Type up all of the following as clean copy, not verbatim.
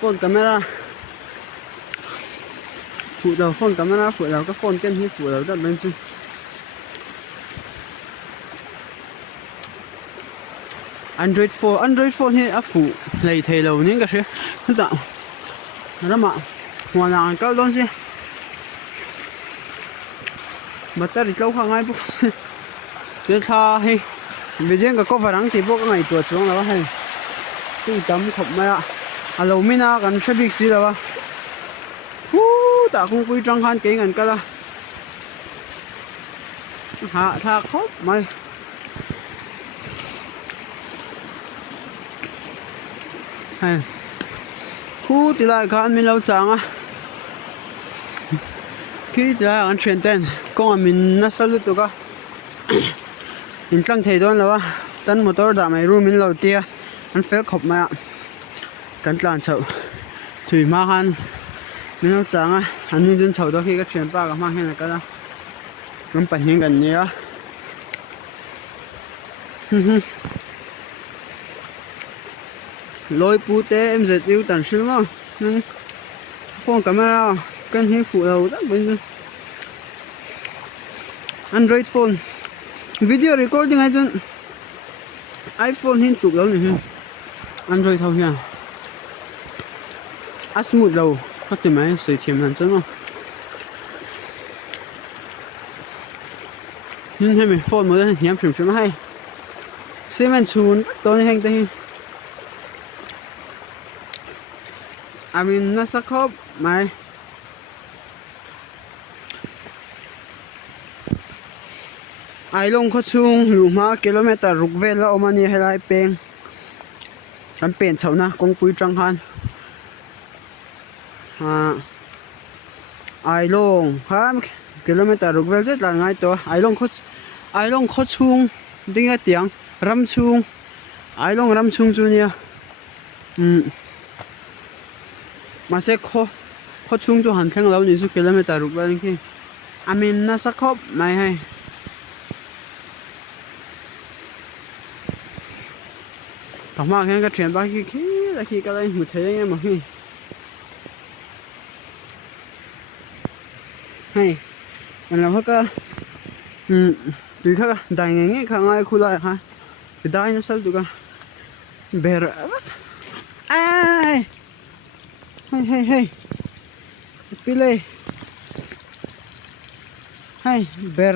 phone camera phụ đầu phone camera phụ đầu các phone kênh hi phụ đầu rất bên trên Android phone hi áp phụ lấy thầy lâu những cái gì thứ tạo nó mà hoàn toàn cao luôn gì battery lâu không ai bút chuyện tha hi bây giờ có phải đăng thì bút cái ngày tuổi xuống là hay tu tắm khổng mày à lâu mình à cần sẽ biết gì là ta không quy trăng han cái ngành cái là hạ tha khóc mày hay thì lại khán mình lâu chẳng à khi thì lại ăn chuyển tên con mình nó sao được cả mình tăng thầy đó là tân motor đã mày ru mình lâu tia anh phép khóc mày cẩn thận chậu thủy ma han mình lâu chẳng à anh nhìn chân chậu đó khi cái chuyển ba cái mang hiện là cái đó mình phải hiện gần nhé lôi pu té em dệt yêu tần sư mà phone camera kênh hi phụ đầu rất bình Android phone video recording hay chân iPhone hin tục đâu này Android thôi nha smooth đầu có thể máy sử thiểm hẳn chân không nhưng hay mình phone mới hiếm sử dụng hay xem anh chuồn tôi hành đây mình nó sắc khóc mày ai long khó chung luma km rục về là ôm anh hay lại peng làm peng chậu na công pui trăng han ai long ha km rục về rất là ngay to ai long khó chung đinh cái tiếng ram chung ai long ram chung chu nha mà sẽ khó chung cho hẳn khang lâu như số km rục về khi mình nó sắc khóc mày hay thằng mà cái chuyện ba khi cái đây một thế anh em mà khi hay anh làm hết cả tùy khác đại nghe khang ai khu lại ha thì đại nó sao tụi cả bè ai hay pile hay bè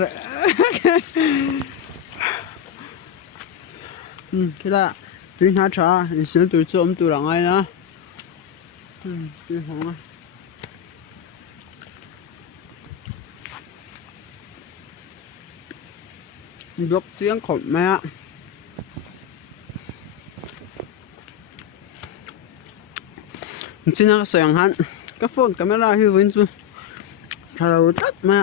cái là tuyên hạ trà mình sẽ tụi cho tụi rằng ai nữa tuyên hỏng block tiếng khổng mẹ xin nó sàng hắn các phone camera hư vinh chu trả đầu rất mẹ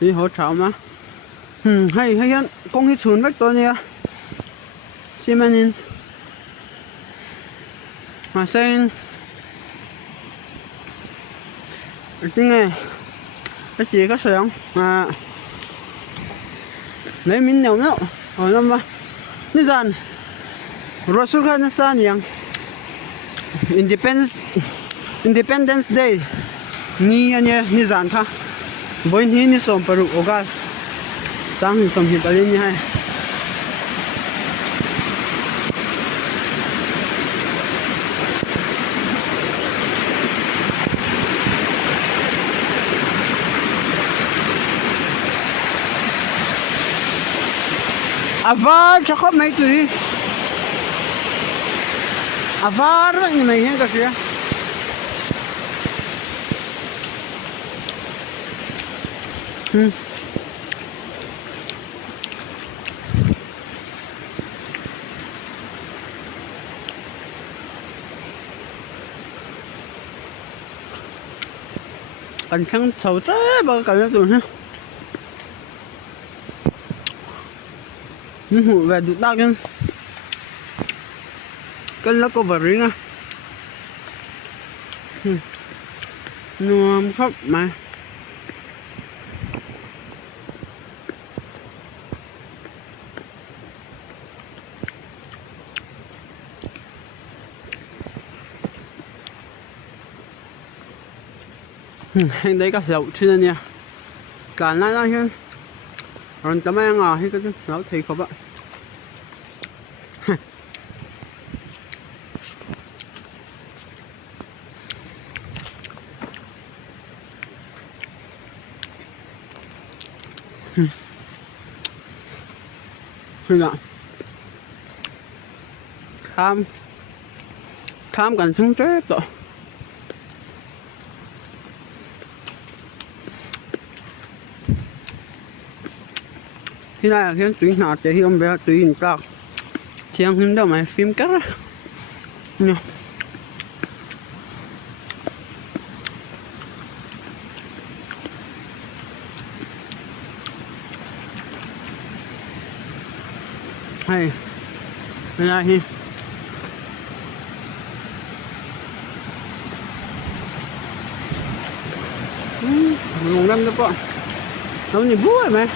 đi hỗ trợ mà hay hắn công hết chuồn vách tôi nha xem anh nhìn mà xem tiếng nghe cái gì có sợi không leimin nhau nữa ở năm ba ní dàn rồi xuất khăn xa nhỉ Independence Day ni anh ni dàn tha với ni ni som paru August sang ni som hi palin ni hai avar chắc không mấy tuổi avar như mấy cái gì anh khăng sầu thế bao cả cái tuổi ha về được đau chân cái lá cover riêng á nuông khóc mà Anh đấy cả lẩu trên nha. Cả lại ra chứ. Còn tấm anh à, hay cái lẩu thì không ạ. Hình ạ. Khám cần thắng chết rồi. Thế này là cái tuyến nào thì không biết tuyến cao. Thì anh hình đâu mà phim cắt á. Nha. Hay. Thế này thì ngon lắm đó bọn. Nó như búa mày.